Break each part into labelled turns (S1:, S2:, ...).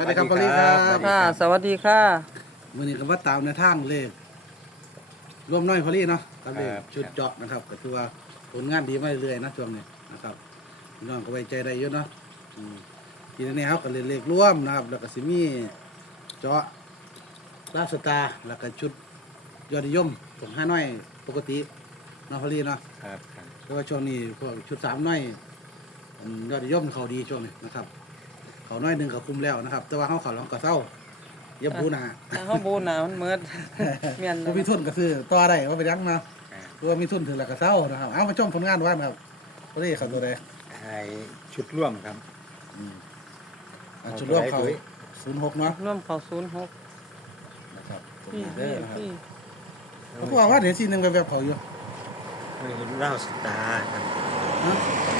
S1: สวัสดีครับพอลลี่ครับ
S2: สวัสดี
S3: ค่ะ สวัสดีค่ะ
S1: วันนี้ก็ว่าตามในทางเลขร่วมน้อยพอลลี่เนาะกับเลข
S2: ครับ
S1: ชุดเจาะนะครับก็คือว่าผลงานดีมาเรื่อยๆนะช่วงนี้นะครับพี่น้องก็ไว้ใจได้เยอะเนาะอืมทีนี้เขาก็เลยเลขร่วมนะครับ แล้วก็สิมีเจาะลาบสตาร์แล้วก็ชุดยอดนิยมของห้าน้อยปกติเนาะพอลลี่เนาะ
S2: ครับครับ
S1: เพราะว่าช่วงนี้พวกชุดสามน้อยอืมยอดนิยมเขาดีช่วงนี้นะครับ เขาน้อยหนึ่งเขาคุมแล้วนะครับ แต่ว่าเขาเขาลองก็เศร้าเยับพูหนา
S3: ทางข้างบนน่ะมันเมิดเมียน
S1: ผู้มีทุนก็คือต่อได้ว่าไปยังนะ
S2: อ่า
S1: ตัวามีทุนถึงแล้วก็เศร้านะครับ เอามาชมผลงานว่านครับก็ได้เขาตัวใด
S2: ไอ้ชุดร่วมครับ
S1: อะชุดร่วมเขา
S2: เอาตัวใด
S1: ศูนย์หกเนาะ
S3: ร่วมเขาศูนย์หก
S1: นะครับตรง
S3: พี่
S1: นี้เด้
S3: พี่
S1: อนะครับ
S3: พี่
S1: เขาบอกว่าเดี๋ยวซีหนึ่งแบบๆเขาอยู่
S2: ไม่เห็นเล่าสตาร์ครับ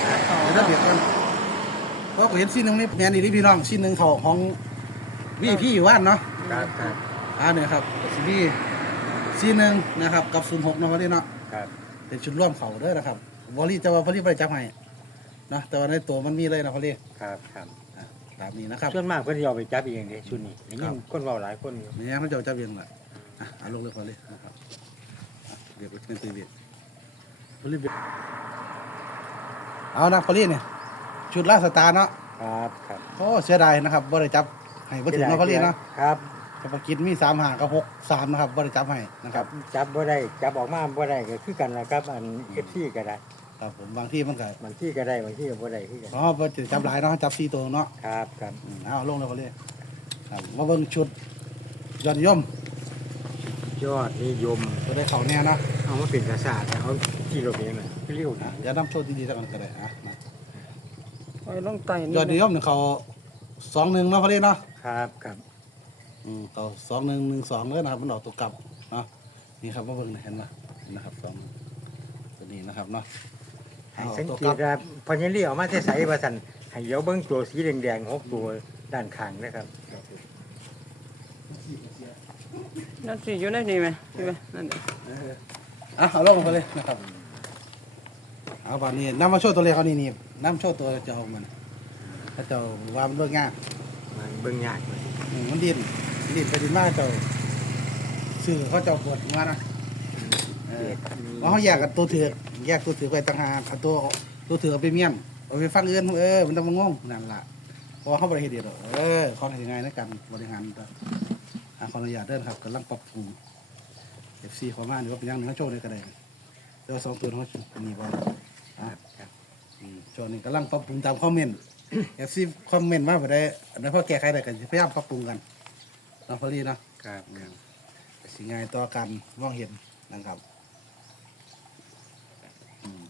S1: ฮะเดี๋ยวเราเบียดกัน เพราะผมเห็นซีหนึ่งนี่แมนอีหลีพี่น้องซีหนึ่งเขาของวีพี่อยู่ว่านเนาะ
S2: ครับครับ
S1: อ่าเนี่ยครับซีบีซีหนึ่งนะครับกับศูนย์หกเนาะวันนี้เนาะ
S2: ครับ
S1: เป็นชุดร่วมเขาเด้อนะครับวอลลี่จะว่าพอลลี่ไปจับให้นะแต่ว่าในตัวมันมีเลยนะพอลลี่
S2: ครับครับ
S1: อะตามนี้นะครับ
S2: ส่วนมากเพื่อนจะเอาไปจับเองเลยชุดนี้ได้ยินคนเว่าหลายคนอยู่
S1: ไม่งั้นเขาจะเอาจับเองแหละอะเอาลงเลยพอลลี่นะครับอะเบียดไปเป็นตีเบียดพอลลี่เบียดเอานะพอลลี่เนี่ย ชุดล่าสตาร์เนาะ
S2: ครับครับ
S1: โอ้เสียดายนะครับบ่ได้จับให้บ่ถึงเนาะพอลลี่เนาะ
S2: ครับ
S1: กระปกินมีสามหางกับหกสามนะครับบ่ได้จับให้นะ
S2: ค
S1: ค
S2: รั
S1: รั
S2: บบจับบ่ได้จับออกมาบ่ได้ก็คือกันนะครับ อันเอฟซีก็ได้
S1: ครับผมบางที่มันก็
S2: บางที่ก็ได้บางที่ก็บ่ได้คือกัน
S1: เพราะว่าบ่จะจับหลายเนาะจับสี่ตัวเนาะ
S2: ครับครับ
S1: อืมเอาลงเลยพอลลี่ครับมาเบิ่งชุดยอดนิยม
S2: ยอดนิยม
S1: ตัวได้เขาแน่นะ
S2: เอามาเป็นกระสาดเอาที่เราเองน่ะเรียว
S1: อะ
S2: นะ
S1: เดี๋ยวนำโชว์ดีๆสักกันก็ได้อะนะ
S3: ไว้ลงไต
S1: ยอดนิยมเนี่ยเขาสองหนึ่งเนาะพอดีเนาะ
S2: ครับครับ
S1: อืมเขาสองหนึ่งหนึ่งสองเลยนะครับมันออกตัวกลับเนาะนี่ครับมาเบิ่งหน่อยเห็นไหมเห็นนะครับสองตัวนี้นะครับเนาะ
S2: ให้
S1: เอา
S2: สัง
S1: ตัว
S2: เก
S1: กลั
S2: ต
S1: บ
S2: ว่าพอยังเรียกออกมาใส่ๆว่าสันให้เดี๋ยวเบิ้งตัวสีแดงๆหกตัวด้านข้างนะครับ
S3: นั่นสิอยู่ในนี่ไหมนี่ไหมนั่นน่ะ
S1: อะเอาลงมาเลยนะครับ เอาบานนี้นำมาโชว์ตัวเลขเขานี่นี่นำโชว์ตัวเจ้ามันถ้าเจ้าว่ามันเรื่องง่าย
S2: มันเบิ้งยากเลย
S1: อืมมันดินมันดินไปดินมาเจ้าสื่อเขาเจ้าปวดมานะเออว่าเขาแยกกันตัวถือกแยกตัวถือกไปต่างหากเอาตัวตัวถือกเอาไปเมี่ยมเอาไปฟังเอื้อนเออมันต้องมางงนั่นล่ะเพราะว่าเขาบริเหตุเดียวหรอกเออเขาทำยังไงในการบริหารตัวอะขออนุญาตเดินครับกำลังปรับปรุงเอฟซีขอมาหรือว่าเป็นอยังหนึ่งเขาโชว์ในกระไดแต่ว่าสองตัวเขามีบอล อะ
S2: ครับ
S1: อืมโชว์นี่กำลังปรับปรุงตามคอมเมนต์ เอฟซีคอมเมนต์มาไปได้อันนั้นพอแก้ไขได้กันพยายามปรับปรุงกันเนาะพอดีเนาะ
S2: ครับครับ
S1: สิ่งง่ายต่อการมองเห็นนะครับอืม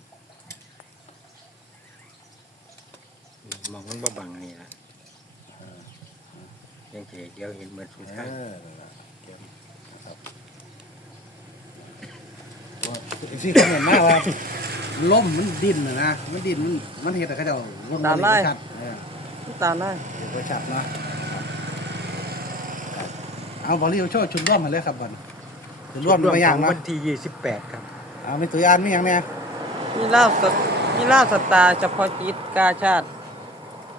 S2: มองมันบ่บังนี่ละยังเฉยเดี๋ยวเห็นเหมือนสุด
S1: เอ
S2: ท้าย
S1: อเก็บนะครับว่าสิ่งที่เห็นมากว่า ล่มมันดิ้นน่ะนะมันดิ้นมันมันเห็นแต่เขาเจะล่มมันเลยชัดเออ
S3: ตาไล่
S1: เห็นบ่ชัดเนาะครับเอาบอลลี่โชว์ชุดร่วมมาเลยครับบอลชุดร่วม
S2: ชุด
S1: ไม่
S2: ข
S1: ยา
S2: อกง
S1: นะ
S2: วันที่ยี่สิบแปดครับ
S1: เอาไม่ตัวอยานไม่ยังแน่
S3: มีลาบสตมีลาบสตาร์เฉพาะจิตกาชาติ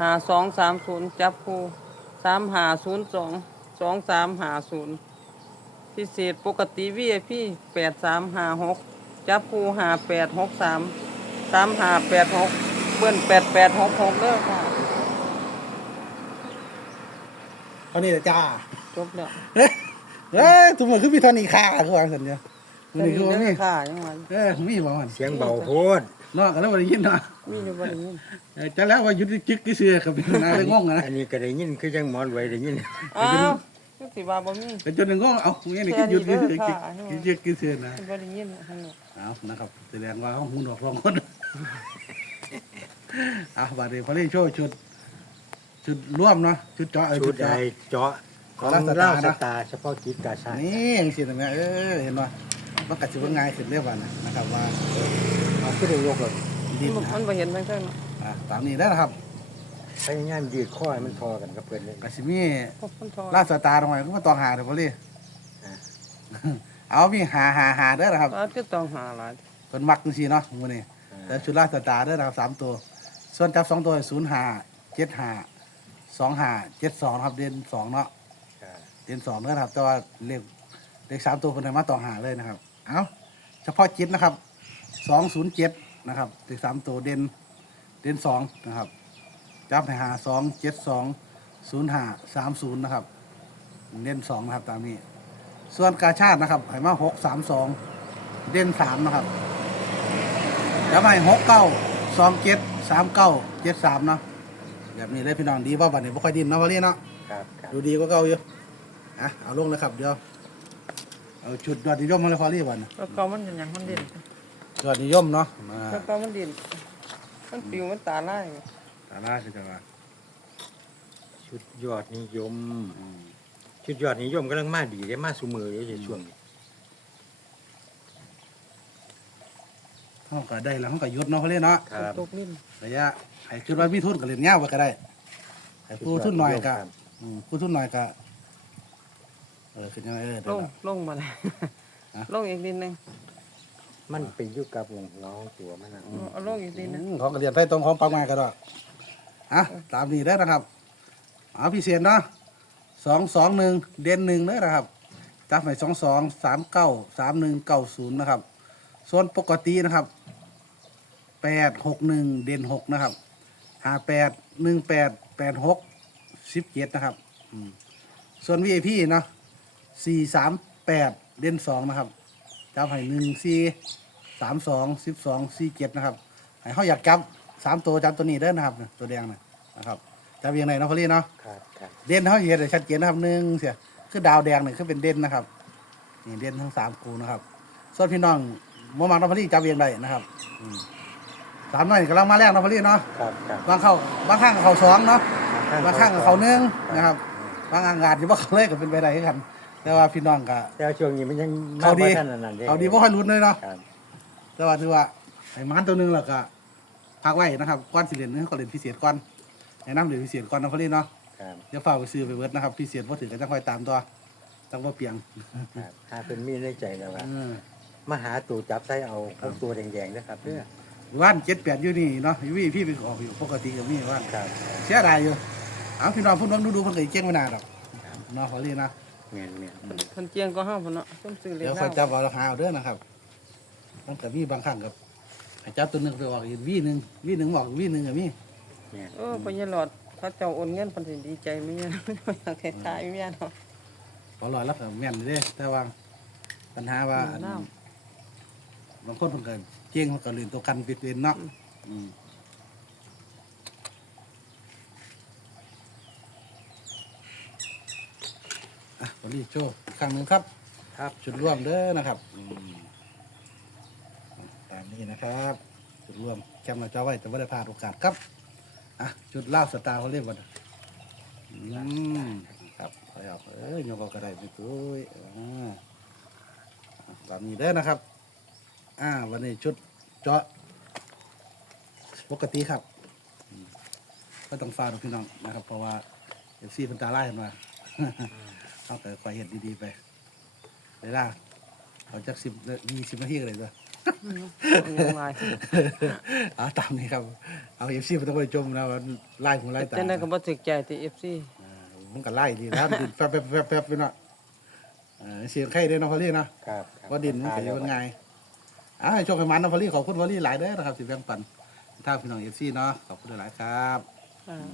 S3: หาสองสามศูนย์จับคูสามหาศูนย์สองสองสามหาศูนย์พิเศษปกติวีไอพีแปดสามหาหก จับคูหาแปดหกสามสามหาแปดหกเบิ้นแปดแปดหกหกเด้อค่ะ
S1: เขานี่แหละจ้า
S3: จบแล้ว
S1: เฮ้ยเฮ้ยทุกคนคือมีเทานีค่าคือวางสัญญามันนี่คือว่ามี
S3: ค่ะยังไง
S1: เออมีบ่มัน
S2: เสียงเบาโพด
S1: นอกกันแล้วบ่ได้ยินเนาะ
S3: มีอยู่บ่ได้ยิน
S1: เออจะแล้วว่าหยุดจึกที่เสือกับเป็นนาเลยงงอะนะ
S2: อันนี้ก็ได้ยินคือยังหมอนไว้ได้ยิน
S3: อ้าวก็สิว่าบ่มี
S1: เป็นจนหนึ่งงงเอ้ามึงนี่คือหยุดที่เสือจึกที่จึกที่เสือนะ
S3: บ่ได้ยินข้างนอก
S1: เอานะครับแสดงว่าเขาหูดอกรองคนอะบัดนี้พอลี่โชว์ชุด ชุดร่วมเนาะชุดเจาะเออ
S2: ชุดใด
S1: เจาะ
S2: เจาะของ
S1: ลาบสตา
S2: เล่า
S1: ร์
S2: ส
S1: นะ
S2: ตาร์เฉพาะกิจกาชาติ
S1: นี่ยังสินะแม่เออเห็นป่ะมันกัดสิว่าง่ายขึ้นเรียบว่านะนะครับว่า
S2: เอาขึ้นได้ยกเลย
S1: ดิน
S3: มัน
S1: นะ
S3: มันบ่เห็นทั้งเท่าเนาะ
S1: อะตามนี้ได้นะครับ
S2: พยายามยืดข้อให้มันทอกันกับเพื่อนเลย
S1: กสิมี
S3: พวกคนทอ
S1: ลาดสตาร์ตรงไหนก็มาตองหาเถอะพอลี่ เอามีหาหาหาเด้อนะครับ
S3: ว่าก็ต้องหาหลาย
S1: คนมักจริงๆเนาะมื้อนี้แต่ชุดลาดสตาร์เด้อนะครับสามตัว ส่วนจับสองตัวศูนย์หาเจ็ดหาสองห้าเจ็ดสองครับเด่นสองเนาะ
S2: ครับ
S1: เด่นสองนะครับแต่ว่าเลขเลขสามตัวคนไหนมาต่อหาเลยนะครับ เอาเฉพาะจิตนะครับสองศูนย์เจ็ดนะครับเลขสามตัวเด่นเด่นสองนะครับจับให้หาสองเจ็ดสองศูนย์ห้าสามศูนย์นะครับเด่นสองนะครับตามนี้ ส่วนกาชาตินะครับให้มาหกสามสองเด่นสามนะครับจับให้หกเก้าสองเจ็ดสามเก้าเจ็ดสามเนาะแบบนี้เลยพี่น้องดีว่าบัดนี้บ่ค่อยดินเนาะวะเรียเนาะ
S2: ครับครับ
S1: ดูดีกว่าเก่าอยู่อะเอาลงเลยครับเดี๋ยวเอาชุดยอดนิยมมาเลยพอรีบวันนะ
S3: แล้วก็มันเป็นหยังมันเด่น
S1: ยอดนิยมเนาะมา
S3: แล้วก็มันเด่นมันปิวมันตาลาย
S1: ตาล่าคือจะมา
S2: ชุดยอดนิยม ชุดยอดนิยมกำลังมาดีได้มาสูมืออยู่ในช่วงนี้
S1: เขาก็ได้แล้วเขาก็หยุดเนาะพอรีเนาะ
S2: ครับ
S3: ตกนิ่ม
S1: ระยะให้คิดว่ามีทุนก็เล่นเงาวไปก็ได้ให้ผู้ทุนหน่อยก็
S2: ครับ
S1: อืมผู้ทุนหน่อยก็เออคือยังไงเออ
S3: ล
S1: เดี๋ยว
S3: ง
S1: นะ
S3: ลงมาเลย
S1: ฮะ
S3: ลงอีกนิดนึง
S2: มันเป็นอยู่กับวงล้อตัวมันนะ
S3: เอาลงอีกนิดนึง
S1: อืมของกระเรียนไทยตรงของปังมาก็ได้อะตามนี้ได้อนะครับเอาพิเศษเนาะ สองสองหนึ่งเด่นหนึ่งเลยนะครับจับไปสองสองสามเก้าสามหนึ่งเก้าศูนย์นะครับ ส่วนปกตินะครับแปดหกหนึ่งเด่นหกนะครับหาแปดหนึ่งแปดแปดหกสิบเจ็ดนะครับส่วน VIP เนาะสี่สามแปดเด่นสองนะครับจับให้หนึ่งสี่สามสองสิบสองสี่เจ็ดนะครับให้เขาอยากจับสามตัวจับตัวนี้เด้นะครับ ตัวแดงนะนะครับ จับยังไงเนาะพอลี่เนาะ
S2: ครับครับ
S1: เด่นเขาเห็นได้ชัดเจนนะครับหนึ่งเสียคือดาวแดงเนี่ยคือเป็นเด่นนะครับนี่เด่นทั้งสามคูนะครับส่วนพี่น้องมมังนพลีจับเองได้นะครับอืมสามน้อยกำลังมาแรกนพลีเนาะ
S2: ครับครับ
S1: บางเข้าบางข้างกับเขาสองเนาะบางข้างกับเขาหนึ่งนะครับบางอางาดที่ว่าเขาเลยก็เป็นไปได้คือกัน แต่ว่าพี่น้องก็
S2: แต่ว่าช่วงนี้มันยัง
S1: เขาดี
S2: มบ่ทันอันนั้นด้
S1: เขาดีเพราะค่อยลุ้นเลยเนาะ
S2: ครับ
S1: แต่ว่าถือว่าไอ้มันตัวหนึงแล้วก็พักไว้นะครับก้อนสิเหรียญนึงก็เรียนพิเศษก้อน ไอ้น้ำเหรียญพิเศษก้อนนพลีเนาะ
S2: ครับ
S1: เดี๋ยวฝากไปซื้อไปเบิดนะครับพิเศษพอถือก็จะคอยตามตัวต้องว่าเปียง
S2: ครับถ้าเป็นมีในใจแล้วว่า
S1: เออ
S2: มาหาตัวจับใส่เอาพวกตัวแดงๆนะครับเด้อ
S1: ว่านเจ็ดแปดอยู่นี่เนาะอยู่พี่พี่ไปออกอยู่ปกติกับนี่ว่าน
S2: ครับ
S1: เสียดายอยู่เอาพี่น้องพูดน้องดูดูเพิ่นก็เก่งไม่นานหรอกเนาะพอลี่นะ
S2: เมียนเมียน
S3: เพิ่นเจียงก็ห้าพุ่นเนาะต้มซื้อเลย
S1: เดี๋ยวคอยจับเอาราคาเอาเด้อนะครับตั้งแต่มีบางครั้งกับให้จับตัวหนึงไปออกอีกวีหนึ่งวีหนึ่งบอกวีหนึ่งกับมี
S2: เมียน
S3: เออพญาหลอดเขาเจ้าโอนเงินเพิ่นสิดีใจไหมเนี่ยอยากเฮ็ดทายแม่เนาะ
S1: พอลอยแล้วก็แม่นอยู่เด้แต่ว่าปัญหาว่า
S3: อืมน้
S1: บางคนเพิ่นก็เก่งเพิ่นก็เรียนตัวกันปิดเรียนเนาะอืมอะพอลี่โชว์อีกครั้งหนึ่งครับ
S2: ครับ
S1: จุดร่วมเด้อนะครับอืมตามนี้นะครับจุดร่วมแคมป์เราจะไว้แต่ไม่ได้พลาดโอกาสครับ อะจุดลาบสตาร์เขาเรียกว่าอืมครับเอาเอาเอ้ยโยกอกระไดไปตุ้ยอ่าตามนี้เด้อนะครับ อ่า วันนี้ชุดเจาะปกติครับอืมก็ต้องฟาดพี่น้องนะครับ เพราะว่าเอฟซีพันตาไล่เห็นมาเขาก็คอยเห็นดีๆไปเวลาเอาจากสิบยี่สิบนาทีกันเลยจ้ะ
S3: ยังไง
S1: เอาตามนี้ครับ เอาเอฟซีมันต้องไปจมนะว่าไล่ของไล่ตา
S3: จังได๋ก็บ่ถึกใจที่ FC
S1: อ่ามันก็ไล่ดีแล้วมันดินแป๊บแป๊บแป๊บแป๊บไปเนาะอ่าเสียงไข่ได้เนาะพอลี่เนาะ
S2: ครับครับ
S1: ว่าดินมันเสียมันไงอ่าให้โชคให้มันเนาะพอลี่ขอบคุณพอลี่หลายเด้อนะครับสิแบ่งปันถ้าพี่น้องเอฟซีเนาะขอบคุณหลายๆครับ
S3: อ่า